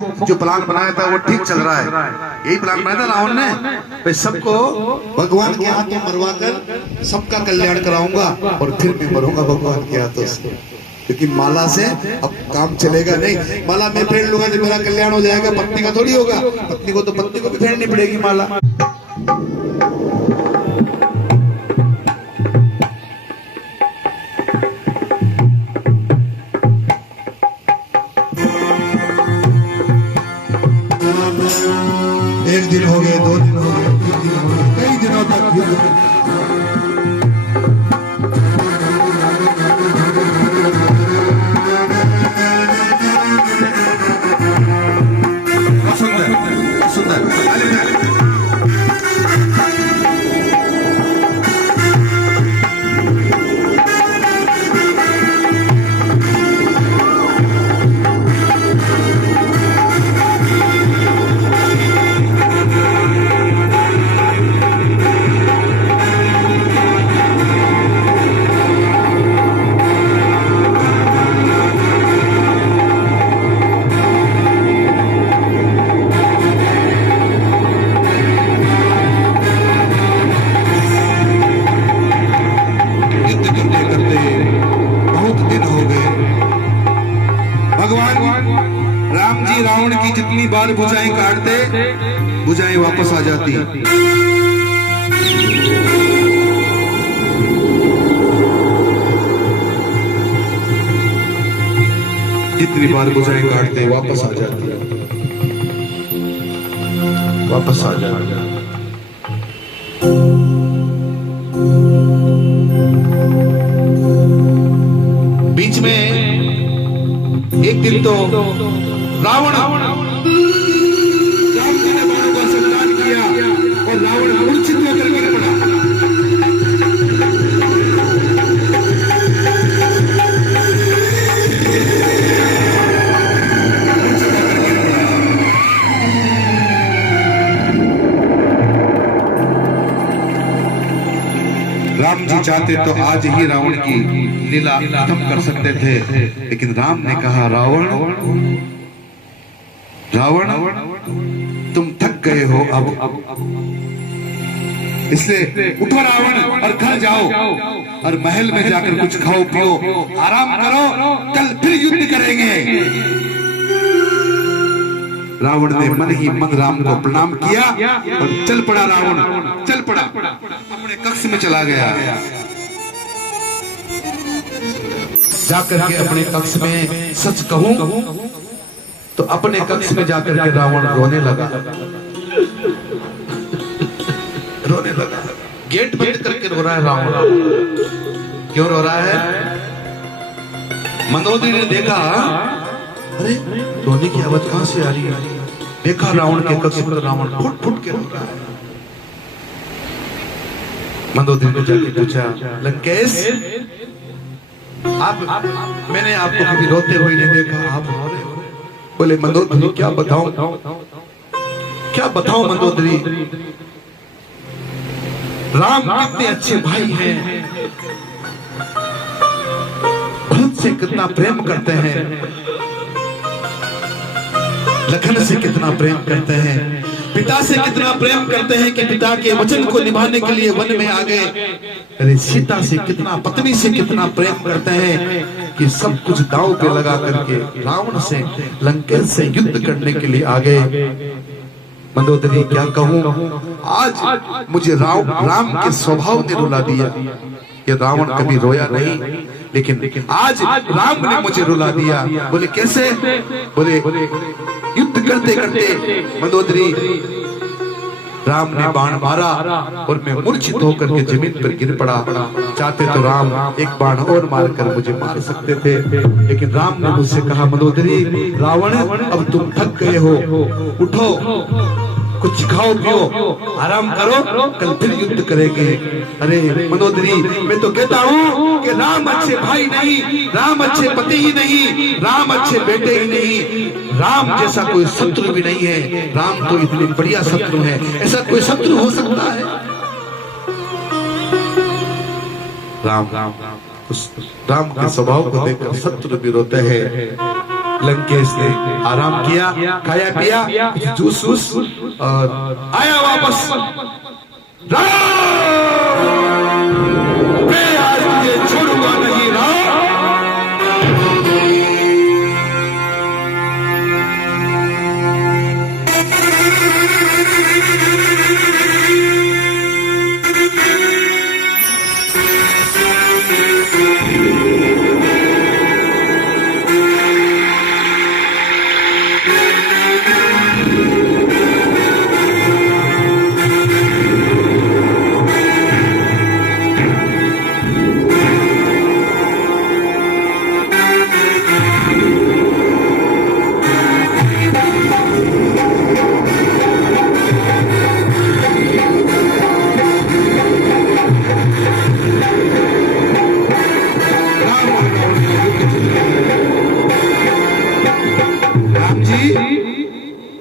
जो प्लान बनाया था वो ठीक चल रहा है। यही प्लान बनाया था रावण ने, भाई सबको भगवान के हाथों मरवा कर सबका कल्याण कराऊंगा और फिर मैं मरूंगा भगवान के हाथों से, क्योंकि माला से अब काम चलेगा नहीं। माला मैं फेर लूंगा तो मेरा कल्याण हो जाएगा, पत्नी का थोड़ी होगा। पत्नी को तो पत्नी को भी फेरनी पड़ेगी माला। एक दिन हो गए, 2 दिन हो गए, 3 दिन हो गए, कई दिनों तक सुंदर सुंदर राम जी रावण की जितनी बार भुजाएं काटते, भुजाएं वापस आ जाती। जितनी बार भुजाएं काटते वापस आ जाती, वापस आ जाती। बीच में एक दिन तो रावण राम जी ने बाणों का संचार किया और रावण मूर्छित होकर गिर पड़ा। राम जी चाहते तो आज ही रावण की लीला खत्म कर सकते थे, लेकिन राम ने कहा रावण रावण तुम थक गए हो अब, इसलिए उठो रावण और घर जाओ और महल में जाकर कुछ खाओ पियो, आराम करो, कल फिर युद्ध करेंगे। रावण ने मन ही मन राम को प्रणाम किया और चल पड़ा। रावण चल पड़ा, अपने कक्ष में चला गया। जाकर के अपने कक्ष में सच कहूं तो अपने कक्ष में जाकर के रावण रोने लगा, रोने लगा। गेट बंद करके रो रहा है रावण। क्यों रो रहा है? मंदोदरी ने देखा, अरे रोने की आवाज कहां से आ रही है? देखा रावण के कक्ष में रावण फुट फुट के रो रहा है। मंदोदरी ने जाके पूछा, लंकेश आप, मैंने आपको कभी रोते हुए नहीं देखा, आप रो रहे हो? बोले मंदोदरी क्या बताऊं, क्या बताऊं मंदोदरी, राम कितने अच्छे भाई हैं, भरत से कितना प्रेम करते हैं, लखन से कितना प्रेम करते हैं, पिता से कितना प्रेम करते हैं कि पिता के वचन को निभाने के लिए वन में आ गए। अरे सीता से कितना, पत्नी से कितना प्रेम करते हैं कि सब कुछ दांव पे लगा करके रावण से, लंकेश से युद्ध करने के लिए आ गए। मंदोदरी क्या कहूं, आज मुझे राम के स्वभाव ने रुला दिया। ये रावण कभी रोया नहीं, लेकिन आज राम ने मुझे रुला दिया। बोले कैसे? बोले युद्ध करते करते मंदोदरी राम ने बाण मारा और मैं मूर्छित होकर के जमीन पर गिर पड़ा। चाहते तो राम एक बाण और मारकर मुझे मार सकते थे, लेकिन राम ने मुझसे कहा, मंदोदरी रावण अब तुम थक गए हो, उठो, कुछ खाओ पियो, आराम करो, कल फिर युद्ध करेंगे। अरे मंदोदरी, मैं तो कहता हूँ कि राम अच्छे भाई नहीं, राम अच्छे पति ही नहीं, राम अच्छे बेटे ही नहीं, राम जैसा कोई शत्रु भी नहीं है। राम तो इतनी बढ़िया शत्रु है, ऐसा कोई शत्रु हो सकता है? राम के स्वभाव को देखकर शत्रु भी रोते हैं, लंकेश ने आराम किया, खाया पिया, जूस वूस और आया वापस। मैं आज तुझे छोड़ूंगा नहीं राम।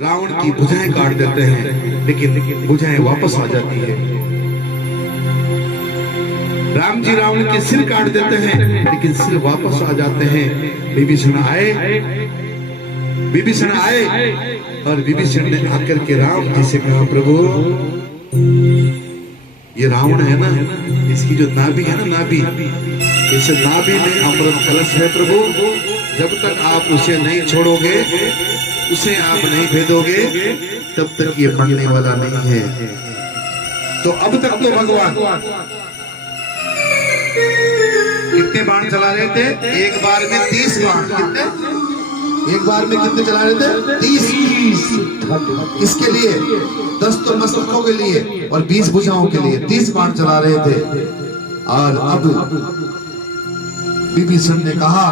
रावण की भुजाएं काट देते हैं, लेकिन भुजाएं वापस आ जाती है। राम जी रावण के सिर काट देते हैं, लेकिन सिर वापस आ जाते हैं। विभीषण आए और विभीषण ने आकर के राम जी से कहा, प्रभु ये रावण है ना, इसकी जो नाभि है ना, नाभि, इस नाभि में अमृत कलश है प्रभु। जब तक आप उसे नहीं छोड़ोगे, उसे आप नहीं भेदोगे, तब तक ये मरने वाला नहीं है। तो अब तक तो भगवान कितने बाण चला रहे थे? एक बार में 30 बाण। कितने? एक बार में कितने चला रहे थे? 30। किसके लिए? 10 तो मस्तकों के लिए और 20 भुजाओं के लिए 30 बाण चला रहे थे। और अब विभीषण ने कहा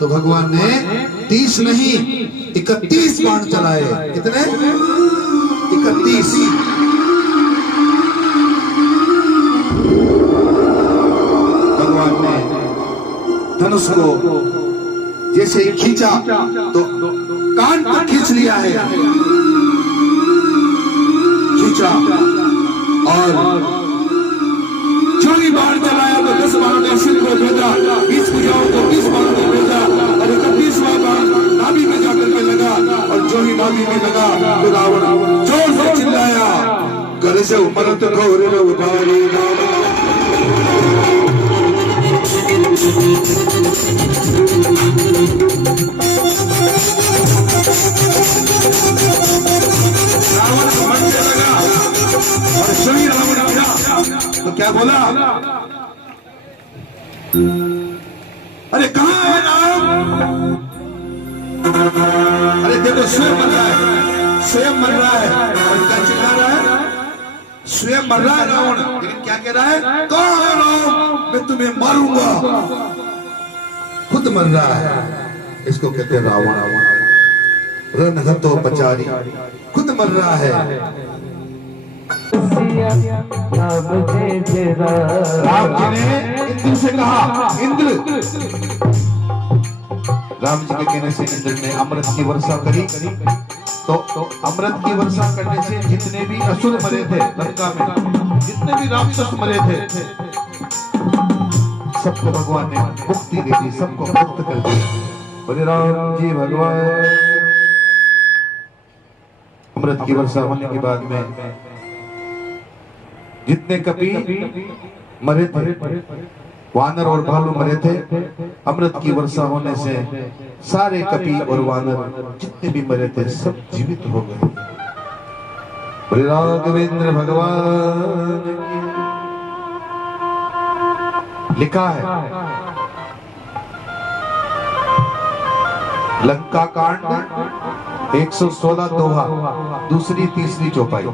तो भगवान ने 30 नहीं 31 बाण चलाए। कितने? 31। भगवान ने धनुष को जैसे ही खींचा तो कान तक खींच लिया है, खींचा और जो ही बाण चलाया तो 10 बाणों ने सिर को भेजा, 20 भुजाओं को 20 बाणों ने भेजा और 31वां बाण नाभि में जाकर के लगा। और जो ही नाभि में लगा तो रावण जोर से चिल्लाया, घर से मरत घोर उठारी रावण मरने लगा। और जो ही रावण आया तो क्या बोला? अरे कहाँ है राम? अरे देखो स्वयं मर रहा है, स्वयं मर रहा है। और क्या चिल्ला रहा है? स्वयं मर रहा है रावण, लेकिन क्या कह रहा है? कहाँ है राम? मैं तुम्हें मारूंगा। खुद मर रहा है। इसको कहते हैं रावण। रणहतो पचारी, खुद मर रहा है। राम जी ने इंद्र से कहा, इंद्र, राम जी के कहने से इंद्र ने अमृत की वर्षा करी। तो अमृत की वर्षा करने से जितने भी असुर मरे थे लंका में, जितने भी राक्षस मरे थे, सबको भगवान ने मुक्ति दे दी, सबको मुक्त कर दिया। बोले राम जी भगवान। अमृत की वर्षा होने के बाद में जितने कपि मरे थे, वानर और भालू मरे थे, अमृत की वर्षा होने से सारे कपि और वानर जितने भी मरे थे सब जीवित हो गए। राघवेंद्र भगवान लिखा है लंका कांड 116 दोहा, दूसरी तीसरी चौपाई।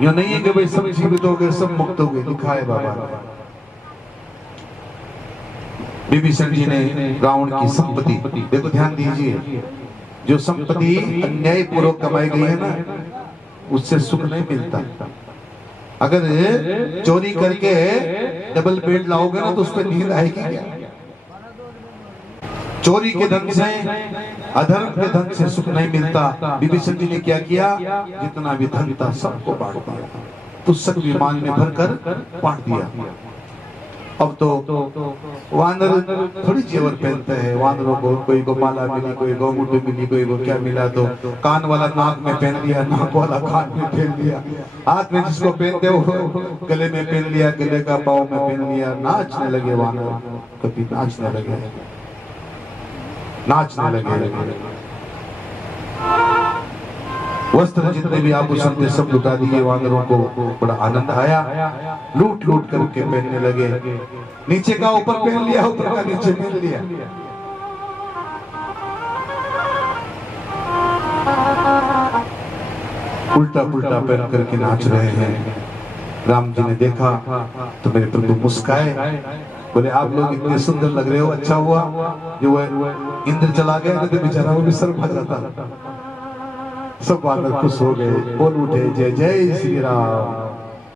यो नहीं है कि भाई सब जीवित हो गए, सब मुक्त हो गए, लिखा है बाबा। विभीषण जी ने रावण की संपत्ति, देखो ध्यान दीजिए, जो संपत्ति अन्याय पूर्वक कमाई गई है ना, उससे सुख नहीं मिलता। अगर चोरी करके डबल बेड लाओगे ना तो उस पर नींद आएगी क्या? चोरी के धन से, अधर्म के धन से सुख नहीं मिलता। विभीषण जी ने क्या किया? जितना भी धन था सबको बांट दिया, पुस्तक विमान में भरकर बांट दिया। अब तो वानर थोड़ी जेवर पहनते हैं। वानरों को कोई को माला मिली, कोई को मुट्ठी मिली, कोई को क्या मिला, तो कान वाला नाक में पहन लिया, नाक वाला कान में पहन लिया, हाथ में जिसको पहनते हो गले में पहन लिया, गले का पाँव में पहन लिया। नाचने लगे वानर, कभी नाचने लगे, नाचने लगे। वस्त्र जितने भी आभूषण थे सब लुटा दिए। वानरों को बड़ा आनंद आया, लूट लूट करके पहनने लगे। नीचे का ऊपर पहन लिया, ऊपर का नीचे पहन लिया। उल्टा पुल्टा पहन करके नाच रहे हैं। राम जी ने देखा तो मेरे प्रभु मुस्काए, बोले आप लोग इतने सुंदर लग रहे हो, अच्छा हुआ जो वह इंद्र चला गया, नहीं तो बेचारा वो भी शर्मा जाता। सब वानर खुश हो गए, बोल उठे जय जय श्री राम।